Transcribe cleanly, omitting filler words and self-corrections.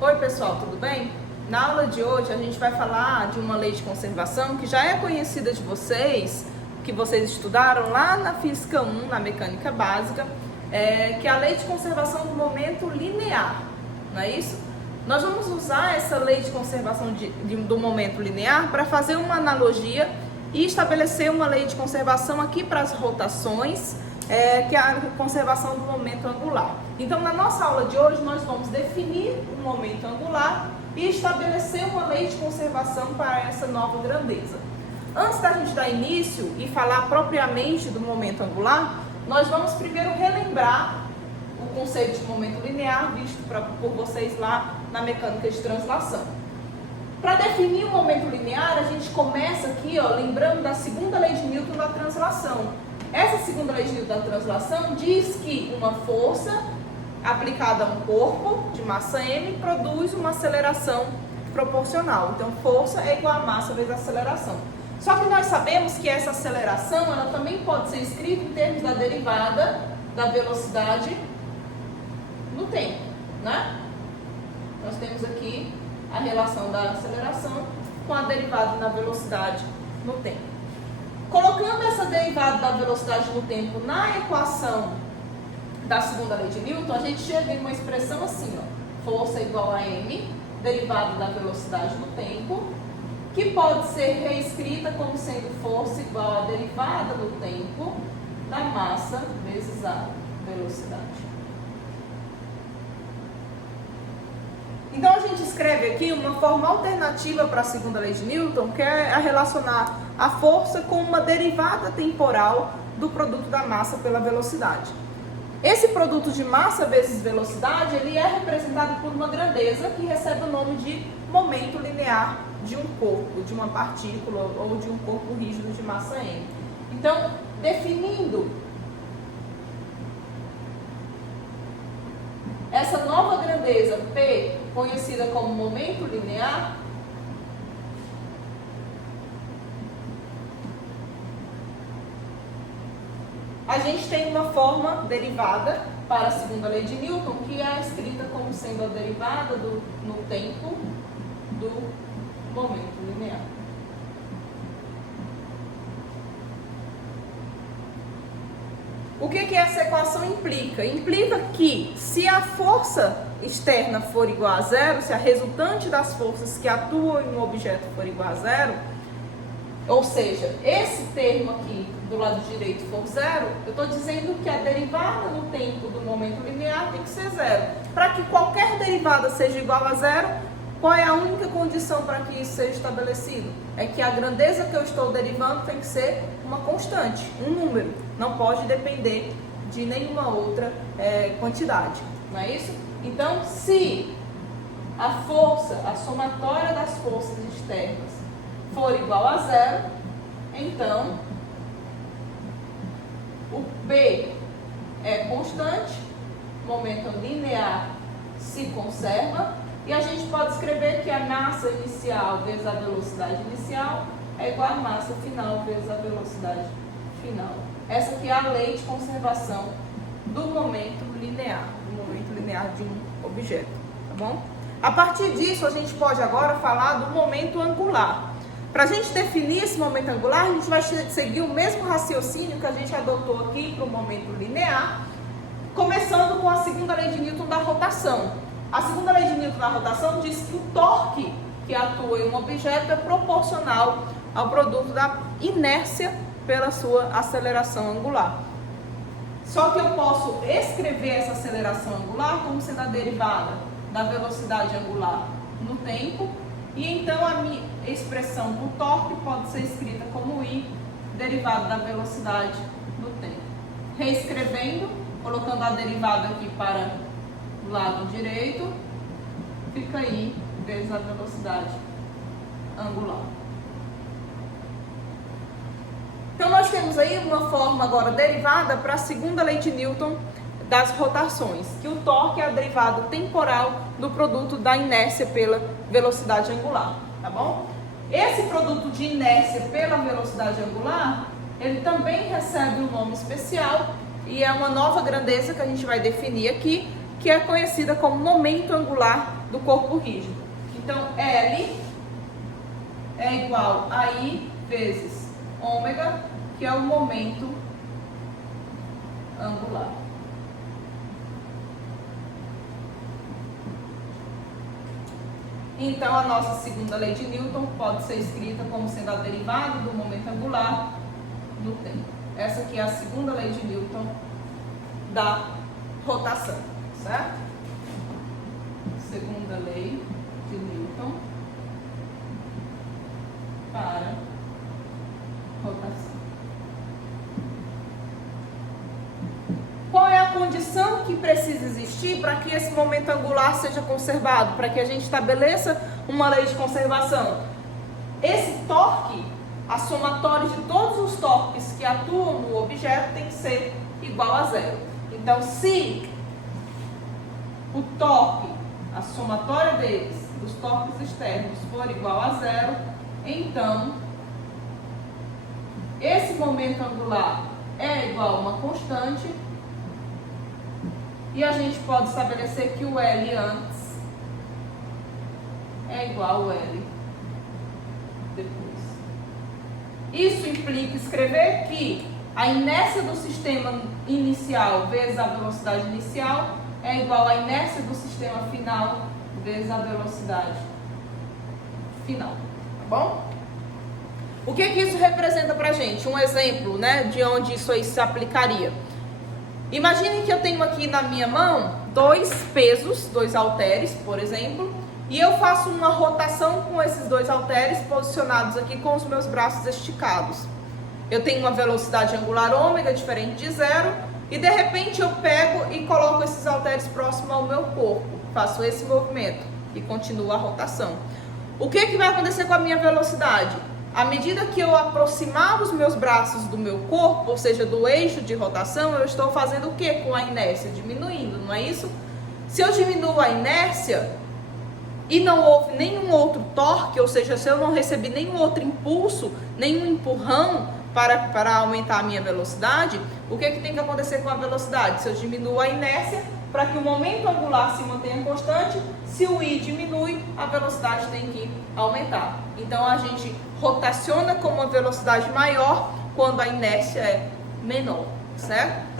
Oi pessoal, tudo bem? Na aula de hoje a gente vai falar de uma lei de conservação que já é conhecida de vocês, que vocês estudaram lá na Física 1, na Mecânica Básica, que é a lei de conservação do momento linear, não é isso? Nós vamos usar essa lei de conservação do momento linear para fazer uma analogia e estabelecer uma lei de conservação aqui para as rotações, que é a conservação do momento angular. Então, na nossa aula de hoje, nós vamos definir o momento angular e estabelecer uma lei de conservação para essa nova grandeza. Antes da gente dar início e falar propriamente do momento angular, nós vamos primeiro relembrar o conceito de momento linear visto por vocês lá na mecânica de translação. Para definir o momento linear, a gente começa aqui, lembrando da segunda lei de Newton da translação. Essa segunda lei de Newton da translação diz que uma força aplicada a um corpo de massa m produz uma aceleração proporcional. Então, força é igual a massa vezes a aceleração. Só que nós sabemos que essa aceleração ela também pode ser escrita em termos da derivada da velocidade no tempo, né? Nós temos aqui a relação da aceleração com a derivada da velocidade no tempo. Colocando essa derivada da velocidade no tempo na equação da segunda lei de Newton, a gente chega em uma expressão assim, força igual a m, derivada da velocidade no tempo, que pode ser reescrita como sendo força igual a derivada no tempo da massa vezes a velocidade. Então a gente escreve aqui uma forma alternativa para a segunda lei de Newton, que é a relacionar a força com uma derivada temporal do produto da massa pela velocidade. Esse produto de massa vezes velocidade, ele é representado por uma grandeza que recebe o nome de momento linear de um corpo, de uma partícula ou de um corpo rígido de massa m. Então, definindo essa nova grandeza P, conhecida como momento linear, a gente tem uma forma derivada para a segunda lei de Newton, que é escrita como sendo a derivada no tempo do momento linear. O que essa equação implica? Implica que se a força externa for igual a zero, se a resultante das forças que atuam em um objeto for igual a zero, ou seja, esse termo aqui do lado direito for zero, eu estou dizendo que a derivada no tempo do momento linear tem que ser zero. Para que qualquer derivada seja igual a zero, qual é a única condição para que isso seja estabelecido? É que a grandeza que eu estou derivando tem que ser uma constante, um número. Não pode depender de nenhuma outra quantidade, não é isso? Então, se a força, a somatória das forças externas for igual a zero, então o P é constante, momento linear se conserva, e a gente pode escrever que a massa inicial vezes a velocidade inicial é igual a massa final vezes a velocidade final. Essa aqui é a lei de conservação do momento linear de um objeto, tá bom? A partir disso, a gente pode agora falar do momento angular. Para a gente definir esse momento angular, a gente vai seguir o mesmo raciocínio que a gente adotou aqui para o momento linear, começando com a segunda lei de Newton da rotação. A segunda lei de Newton da rotação diz que o torque que atua em um objeto é proporcional ao produto da inércia pela sua aceleração angular. Só que eu posso escrever essa aceleração angular como sendo a derivada da velocidade angular no tempo, e então a minha expressão do torque pode ser escrita como I, derivada da velocidade no tempo. Reescrevendo, colocando a derivada aqui para o lado direito, fica I vezes a velocidade angular. Então, nós temos aí uma forma agora derivada para a segunda lei de Newton das rotações, que o torque é a derivada temporal do produto da inércia pela velocidade angular, tá bom? Esse produto de inércia pela velocidade angular, ele também recebe um nome especial e é uma nova grandeza que a gente vai definir aqui, que é conhecida como momento angular do corpo rígido. Então, L é igual a I vezes ômega, que é o momento angular. Então, a nossa segunda lei de Newton pode ser escrita como sendo a derivada do momento angular do tempo. Essa aqui é a segunda lei de Newton da rotação, certo? Segunda lei de Newton para rotação. Qual é a condição que precisa existir para que esse momento angular seja conservado, para que a gente estabeleça uma lei de conservação? Esse torque, a somatória de todos os torques que atuam no objeto, tem que ser igual a zero. Então, se o torque, a somatória deles, dos torques externos, for igual a zero, então esse momento angular é igual a uma constante e a gente pode estabelecer que o L antes é igual ao L depois. Isso implica escrever que a inércia do sistema inicial vezes a velocidade inicial é igual à inércia do sistema final vezes a velocidade final, tá bom? O que isso representa pra gente? Um exemplo, né, de onde isso aí se aplicaria. Imaginem que eu tenho aqui na minha mão dois pesos, dois halteres, por exemplo, e eu faço uma rotação com esses dois halteres posicionados aqui com os meus braços esticados. Eu tenho uma velocidade angular ômega diferente de zero e de repente eu pego e coloco esses halteres próximo ao meu corpo. Faço esse movimento e continua a rotação. O que vai acontecer com a minha velocidade? À medida que eu aproximar os meus braços do meu corpo, ou seja, do eixo de rotação, eu estou fazendo o que com a inércia? Diminuindo, não é isso? Se eu diminuo a inércia e não houve nenhum outro torque, ou seja, se eu não recebi nenhum outro impulso, nenhum empurrão para aumentar a minha velocidade, o que tem que acontecer com a velocidade? Se eu diminuo a inércia, para que o momento angular se mantenha constante, se o I diminui, a velocidade tem que aumentar. Então, a gente rotaciona com uma velocidade maior quando a inércia é menor, certo?